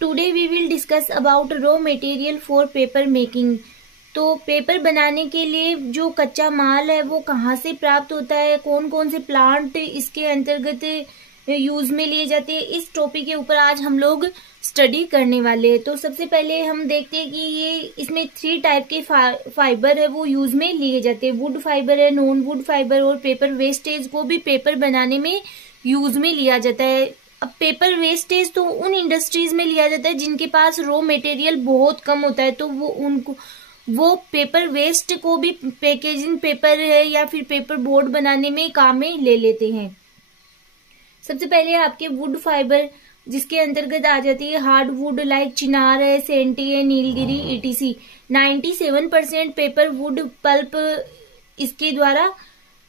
Today we will discuss about raw material for paper making। तो paper बनाने के लिए जो कच्चा माल है वो कहाँ से प्राप्त होता है, कौन कौन से प्लांट इसके अंतर्गत यूज में लिए जाते हैं, इस टॉपिक के ऊपर आज हम लोग स्टडी करने वाले हैं। तो सबसे पहले हम देखते हैं कि ये इसमें 3 टाइप के फाइबर है वो यूज में लिए जाते हैं। वुड फाइबर है, नॉन वुड फाइबर और पेपर वेस्टेज को भी पेपर बनाने में यूज में लिया जाता है। अब पेपर वेस्टेज तो उन इंडस्ट्रीज में लिया जाता है जिनके पास रॉ मटेरियल बहुत कम होता है, तो वो पेपर वेस्ट को भी पैकेजिंग पेपर है या फिर पेपर बोर्ड बनाने में काम में ले लेते हैं। सबसे पहले आपके वुड फाइबर जिसके अंतर्गत आ जाती है हार्ड वुड लाइक चिनार है, सेंटी है, Nilgiri etc. 97% paper wood pulp इसके द्वारा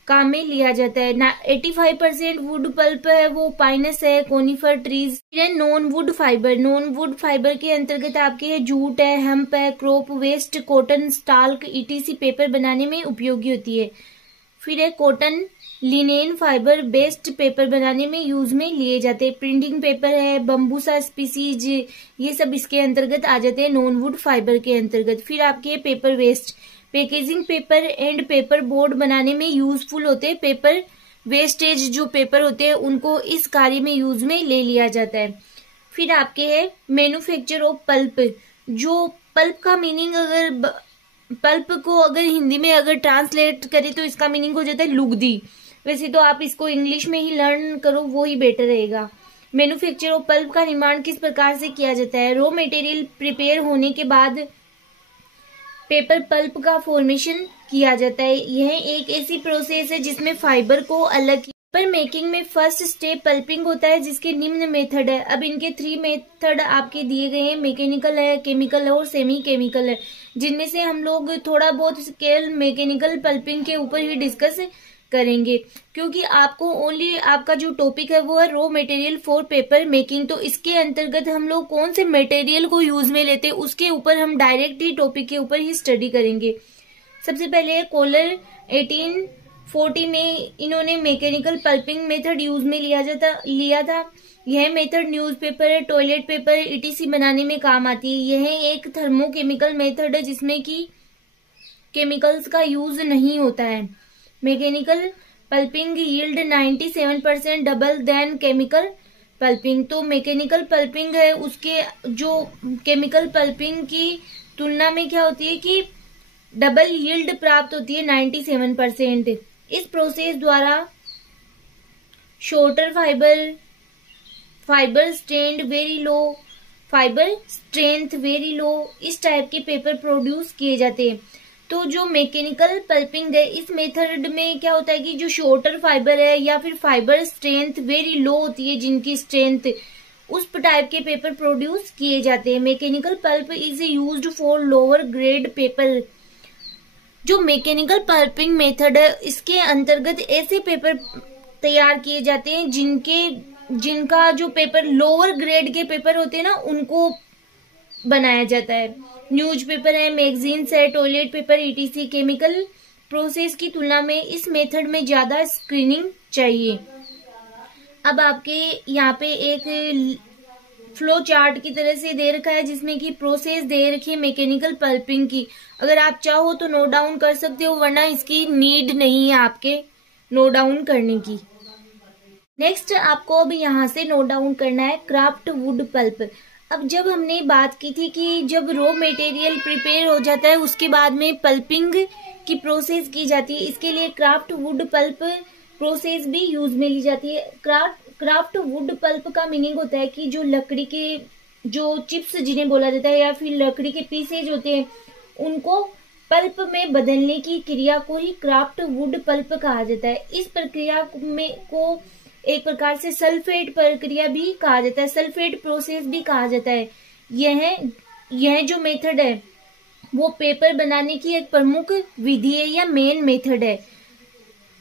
काम में लिया जाता है। 85% वुड पल्प है वो पाइनस है, conifer trees. Non wood fibre, non wood fibre के अंतर्गत आपके है जूट है, हम्प है, crop waste, cotton, stalk etc paper बनाने में उपयोगी होती है। फिर है cotton, linen fibre based paper बनाने में यूज में लिए जाते हैं। प्रिंटिंग पेपर है, बम्बूसा स्पीसीज, ये सब इसके अंतर्गत आ जाते हैं नॉन वुड फाइबर के अंतर्गत। फिर आपके paper waste, packaging paper and paper board बनाने में यूजफुल होते हैं। पेपर वेस्टेज जो पेपर होते हैं उनको इस कार्य में यूज में ले लिया जाता है। फिर आपके है मैन्युफैक्चर ऑफ पल्प, जो पल्प का मीनिंग अगर पल्प को अगर हिंदी में अगर ट्रांसलेट करें तो इसका मीनिंग हो जाता है लुगदी। वैसे तो आप इसको इंग्लिश में ही लर्न करो, वो ही बेटर रहेगा। मैन्युफैक्चर ऑफ पल्प का निर्माण किस प्रकार से किया जाता है? रॉ मटेरियल प्रिपेयर होने के बाद पेपर पल्प का फॉर्मेशन किया जाता है। यह एक ऐसी प्रोसेस है जिसमें फाइबर को अलग पेपर मेकिंग में फर्स्ट स्टेप पल्पिंग होता है, जिसके निम्न मेथड है। अब इनके 3 मेथड आपके दिए गए हैं, मैकेनिकल है, केमिकल है और सेमी केमिकल है, जिनमें से हम लोग थोड़ा बहुत स्केल मैकेनिकल पल्पिंग के ऊपर ही डिस्कस करेंगे, क्योंकि आपको ओनली आपका जो टॉपिक है वो है raw material for paper making. तो इसके अंतर्गत हम लोग कौन से मटेरियल को यूज में लेते हैं उसके ऊपर हम डायरेक्ट ही टॉपिक के ऊपर ही स्टडी करेंगे। सबसे पहले कोलर 1840 में इन्होंने मैकेनिकल पल्पिंग मेथड यूज में लिया था। यह method newspaper, toilet paper etc बनाने में काम आती है। यह एक थर्मोकेमिकल मेथड है जिसमें कि केमिकल्स का यूज नहीं होता है। Mechanical pulping yield 97% double than chemical pulping. तो मैकेनिकल पल्पिंग है उसके जो केमिकल पल्पिंग की तुलना में क्या होती है कि डबल यील्ड प्राप्त होती है 97%। इस प्रोसेस द्वारा shorter fibre strength very low इस टाइप के पेपर प्रोड्यूस किए जाते हैं। तो जो मैकेनिकल पल्पिंग है इस मेथड में क्या होता है कि जो शॉर्टर फाइबर है या फिर फाइबर स्ट्रेंथ वेरी लो होती है, जिनकी स्ट्रेंथ उस टाइप के पेपर प्रोड्यूस किए जाते हैं। Mechanical pulp is used for lower grade paper. जो मैकेनिकल पल्पिंग मेथड है इसके अंतर्गत ऐसे पेपर तैयार किए जाते हैं जिनका जो पेपर लोअर ग्रेड के पेपर होते हैं ना उनको बनाया जाता है। न्यूज़पेपर है, मैगजीन्स है, toilet paper etc. Chemical process की तुलना में इस मेथड में ज्यादा स्क्रीनिंग चाहिए। अब आपके यहाँ पे एक फ्लो चार्ट की तरह से दे रखा है जिसमें कि प्रोसेस दे रखी है मैकेनिकल पल्पिंग की। अगर आप चाहो तो नोट डाउन कर सकते हो, वरना इसकी नीड नहीं है आपके नोट डाउन करने की। नेक्स्ट आपको अब यहाँ से नोट डाउन करना है क्राफ्ट वुड पल्प। अब जब हमने बात की थी कि जब रॉ मटेरियल प्रिपेयर हो जाता है उसके बाद में पल्पिंग की प्रोसेस की जाती है, इसके लिए क्राफ्ट वुड पल्प प्रोसेस भी यूज में ली जाती है। क्राफ्ट वुड पल्प का मीनिंग होता है कि जो लकड़ी के जो चिप्स जिन्हें बोला जाता है या फिर लकड़ी के पीसेज होते हैं उनको पल्प में बदलने की क्रिया को ही क्राफ्ट वुड पल्प कहा जाता है। इस प्रक्रिया को एक प्रकार से सल्फेट प्रक्रिया भी कहा जाता है, सल्फेट प्रोसेस भी कहा जाता है। यह जो मेथड है वो पेपर बनाने की एक प्रमुख विधि है या मेन मेथड है।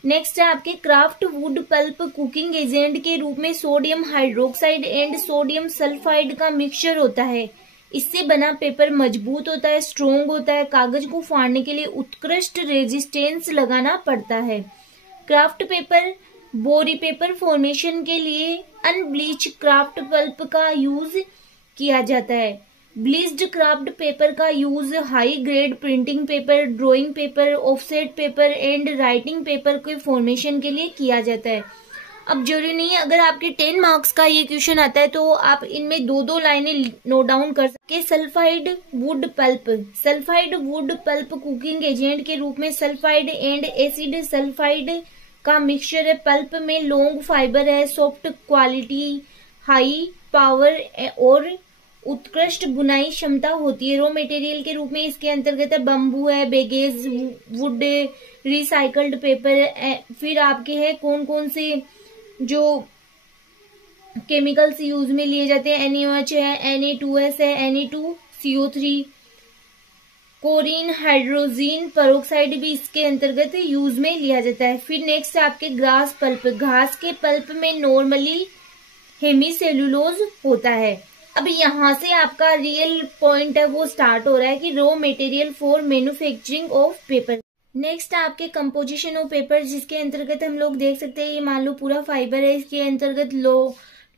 नेक्स्ट है आपके craft wood pulp cooking agent के रूप में sodium hydroxide and sodium sulphide का मिक्सचर होता है। इससे बना पेपर मजबूत होता है, स्ट्रोंग होता है। कागज को फाड़ने के लिए उत्कृष्ट रेजिस्टेंस लगाना पड़ता है। क्राफ्ट पेपर बोरी पेपर फॉर्मेशन के लिए अनब्लीच क्राफ्ट पल्प का यूज किया जाता है। ब्लीच्ड क्राफ्ट पेपर का use high grade printing paper, drawing paper, offset paper and writing paper के फॉर्मेशन के लिए किया जाता है। अब जरूरी नहीं है, अगर आपके 10 मार्क्स का ये क्वेश्चन आता है तो आप इनमें दो दो लाइनें नोट डाउन कर सकते। Sulphide wood pulp, sulphide wood pulp cooking agent के रूप में सल्फाइड एंड एसिड सल्फाइड का मिक्सचर है। पल्प में लॉन्ग फाइबर है, सॉफ्ट क्वालिटी, हाई पावर और उत्कृष्ट बुनाई क्षमता होती है। रॉ मटेरियल के रूप में इसके अंतर्गत है बम्बू है, बेगेज वुड, रिसाइकल्ड पेपर। फिर आपके है कौन कौन से जो केमिकल्स यूज में लिए जाते हैं, NaOH है, Na2S है, Na2CO3, कोरिन हाइड्रोजीन पेरोक्साइड भी इसके अंतर्गत यूज में लिया जाता है। फिर नेक्स्ट आपके ग्रास पल्प, घास के पल्प में नॉर्मली हेमीसेल्यूलोज होता है। अब यहाँ से आपका रियल पॉइंट है वो स्टार्ट हो रहा है कि raw material for manufacturing of paper. Next आपके कंपोजिशन ऑफ पेपर, जिसके अंतर्गत हम लोग देख सकते हैं ये मान लो पूरा फाइबर है, इसके अंतर्गत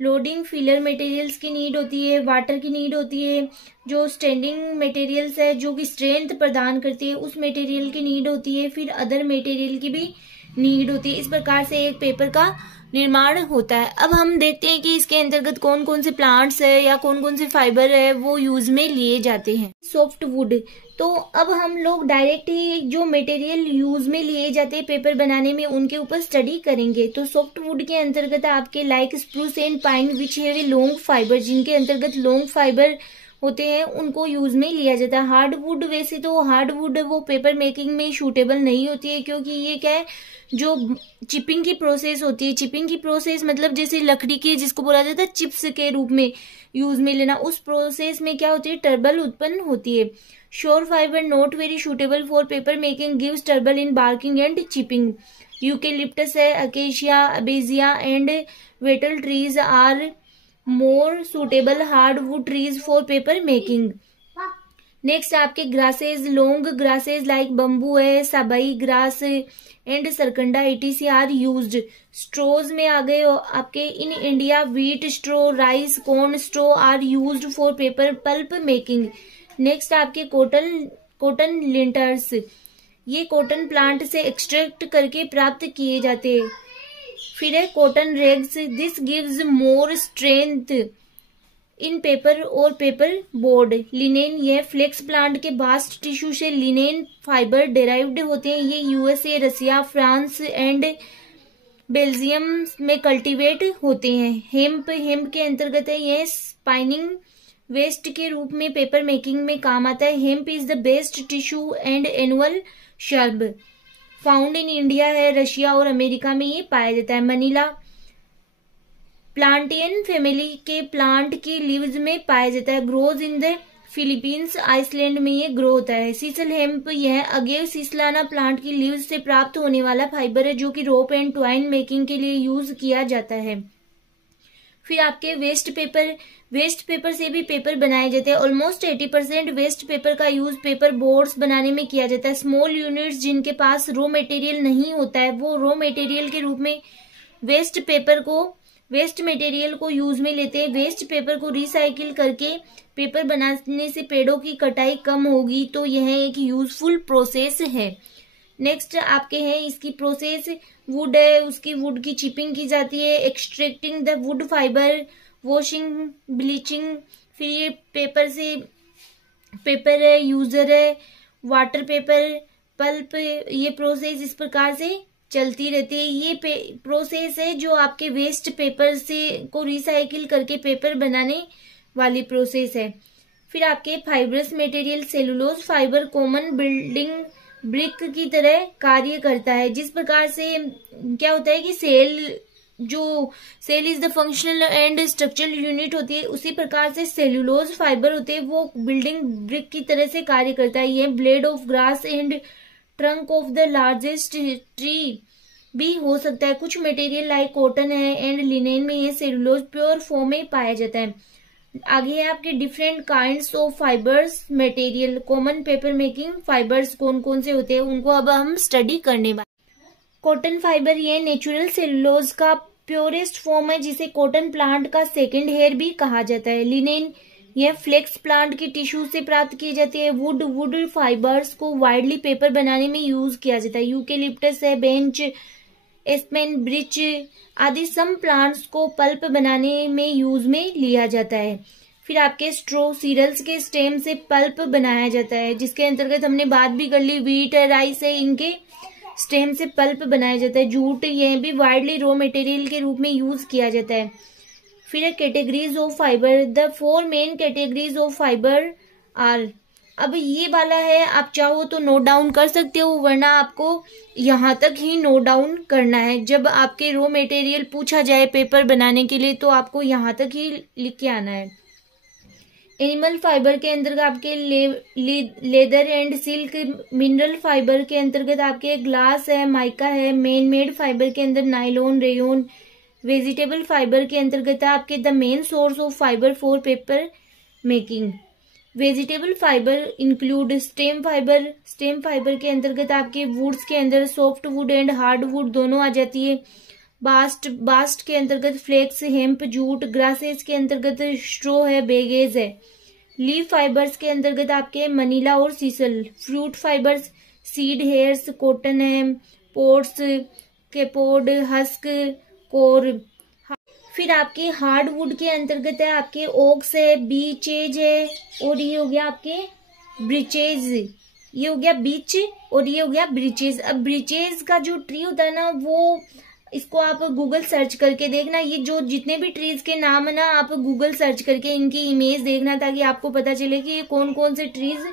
लोडिंग फिलर मटेरियल्स की नीड होती है, वाटर की नीड होती है, जो स्टैंडिंग मटेरियल्स है जो कि स्ट्रेंथ प्रदान करती है उस मटेरियल की नीड होती है, फिर अदर मटेरियल की भी नीड होती है। इस प्रकार से एक पेपर का निर्माण होता है। अब हम देखते हैं कि इसके अंतर्गत कौन कौन से प्लांट्स है या कौन कौन से फाइबर है वो यूज में लिए जाते हैं। सॉफ्ट वुड, तो अब हम लोग डायरेक्ट ही जो मटेरियल यूज में लिए जाते हैं पेपर बनाने में उनके ऊपर स्टडी करेंगे। तो सॉफ्ट वुड के अंतर्गत आपके like spruce and pine which have a long fibre, जिनके अंतर्गत लॉन्ग फाइबर होते हैं उनको यूज में लिया जाता है। हार्ड वुड, वैसे तो हार्ड वुड वो पेपर मेकिंग में सूटेबल नहीं होती है, क्योंकि ये क्या है जो चिपिंग की प्रोसेस होती है, चिपिंग की प्रोसेस मतलब जैसे लकड़ी की जिसको बोला जाता है चिप्स के रूप में यूज में लेना, उस प्रोसेस में क्या होती है ट्रबल उत्पन्न होती है। Sure fibre not very suitable for paper making, gives trouble in barking and chipping. Eucalyptus है, acacia, albizia and wattle trees are more suitable hard wood trees for paper making. Next आपके grasses, long grasses like bamboo है, sabai grass and sarkanda etc are used. Straws में आ गए आपके in India wheat straw, rice, corn straw are used for paper pulp making. Next आपके cotton Lintner's, ये cotton plant से extract करके प्राप्त किए जाते हैं। फिर है cotton rags, this gives more strength in paper और पेपर बोर्ड। लिनेन, यह फ्लेक्स प्लांट के बास्ट टिश्यू से लिनेन फाइबर डेराइव्ड होते हैं। ये USA, Russia, France and Belgium में कल्टीवेट होते हैं। हेम्प के अंतर्गत है, यह स्पाइनिंग वेस्ट के रूप में पेपर मेकिंग में काम आता है। Hemp is the best tissue and annual shrub. Found in India है, रशिया और अमेरिका में ये पाया जाता है। मनीला प्लांटियन फैमिली के प्लांट की लीव्स में पाया जाता है। Grows in the Philippines, island में ये ग्रो होता है। सीसल हेम्प, यह अगेव सिसलाना प्लांट की लीव्स से प्राप्त होने वाला फाइबर है जो कि रोप एंड ट्वाइन मेकिंग के लिए यूज किया जाता है। फिर आपके वेस्ट पेपर से भी पेपर बनाए जाते हैं। ऑलमोस्ट 80% वेस्ट पेपर का यूज पेपर बोर्ड्स बनाने में किया जाता है। स्मॉल यूनिट्स जिनके पास रॉ मटेरियल नहीं होता है वो रॉ मटेरियल के रूप में वेस्ट मटेरियल को यूज में लेते हैं। वेस्ट पेपर को रिसाइकिल करके पेपर बनाने से पेड़ों की कटाई कम होगी, तो यह एक यूजफुल प्रोसेस है। नेक्स्ट आपके हैं इसकी प्रोसेस, वुड है, उसकी वुड की चिपिंग की जाती है, extracting the wood fibre, washing, bleaching. फिर ये पेपर है, यूजर है, वाटर पेपर, पल्प, ये प्रोसेस इस प्रकार से चलती रहती है। ये प्रोसेस है जो आपके वेस्ट पेपर से को रिसाइकिल करके पेपर बनाने वाली प्रोसेस है। फिर आपके fibrous material, cellulose fibre common building brick की तरह कार्य करता है। जिस प्रकार से क्या होता है कि cell is the functional and structural unit होती है, उसी प्रकार से सेलुलोज फाइबर होते हैं वो बिल्डिंग ब्रिक की तरह से कार्य करता है। ये blade of grass and trunk of the largest tree भी हो सकता है। कुछ मटेरियल लाइक कॉटन है एंड लिनेन में ये सेलुलोज प्योर फॉर्म में पाया जाता है। आगे है आपके different kinds of fibres material. Common paper making fibres कौन कौन से होते हैं उनको अब हम स्टडी करने वाले। कॉटन फाइबर ये नेचुरल सेलुलोज का प्योरेस्ट फॉर्म है जिसे कॉटन प्लांट का सेकेंड हेयर भी कहा जाता है। लिनेन यह फ्लेक्स प्लांट के टिश्यू से प्राप्त की जाती है। वुड फाइबर्स को वाइडली पेपर बनाने में यूज किया जाता है। यूकेलिप्टस है, बेंच, एस्पेन, ब्रिच आदि सम प्लांट्स को पल्प बनाने में यूज में लिया जाता है। फिर आपके स्ट्रो सीरियल्स के स्टेम से पल्प बनाया जाता है, जिसके अंतर्गत हमने बात भी कर ली। व्हीट है, राइस है, इनके स्टेम से पल्प बनाया जाता है। जूट, यह भी वाइडली रॉ मटेरियल के रूप में यूज किया जाता है। फिर categories of fibre, the 4 main categories of fibre are. अब ये वाला है, आप चाहो तो नोट डाउन कर सकते हो, वरना आपको यहाँ तक ही नोट डाउन करना है। जब आपके रॉ मटेरियल पूछा जाए पेपर बनाने के लिए तो आपको यहाँ तक ही लिख के आना है। एनिमल फाइबर के अंतर्गत आपके leather and silk. Mineral fibre के अंतर्गत आपके ग्लास है, माइका है। मैन मेड फाइबर के अंदर नायलॉन, रेयोन। वेजिटेबल फाइबर के अंतर्गत आपके the main source of fibre for paper making. Vegetable fibre include stem fibre. Stem fibre के अंतर्गत आपके वुड्स के अंदर soft wood and hard would दोनों आ जाती है। बास्ट के अंतर्गत फ्लेक्स, हेम्प, जूट। ग्रासेस के अंतर्गत स्ट्रो है, बेगेज है। लीफ फाइबर्स के अंतर्गत आपके मनीला और sisal. Fruit fibres seed, hairs, cotton है, पोड्स, केपोड, हस्क, कोर। फिर आपके हार्ड वुड के अंतर्गत है आपके ओक्स है, बीचेज है, और ये हो गया आपके ब्रिचेज। ये हो गया बीच और ये हो गया ब्रिचेज। अब ब्रिचेज का जो ट्री होता है ना, वो इसको आप गूगल सर्च करके देखना। ये जो जितने भी ट्रीज के नाम है ना, आप गूगल सर्च करके इनकी इमेज देखना, ताकि आपको पता चले कि ये कौन कौन से ट्रीज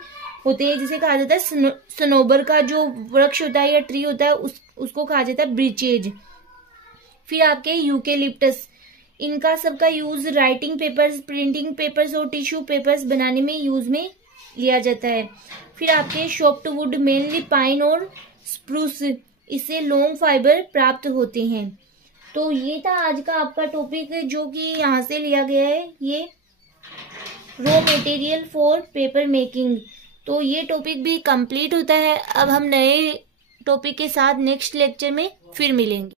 होते हैं। जिसे कहा जाता है सनोबर का जो वृक्ष होता है या ट्री होता है, उसको कहा जाता है ब्रिचेज। फिर आपके यूकेलिप्टस, इनका सबका use writing papers, printing papers और टिश्यू पेपर्स बनाने में यूज में लिया जाता है। फिर आपके सॉफ्ट वुड, मेनली पाइन और स्प्रूस, इससे लॉन्ग फाइबर प्राप्त होते हैं। तो ये था आज का आपका टॉपिक, जो कि यहाँ से लिया गया है, ये raw material for paper making. तो ये टॉपिक भी कंप्लीट होता है। अब हम नए टॉपिक के साथ नेक्स्ट लेक्चर में फिर मिलेंगे।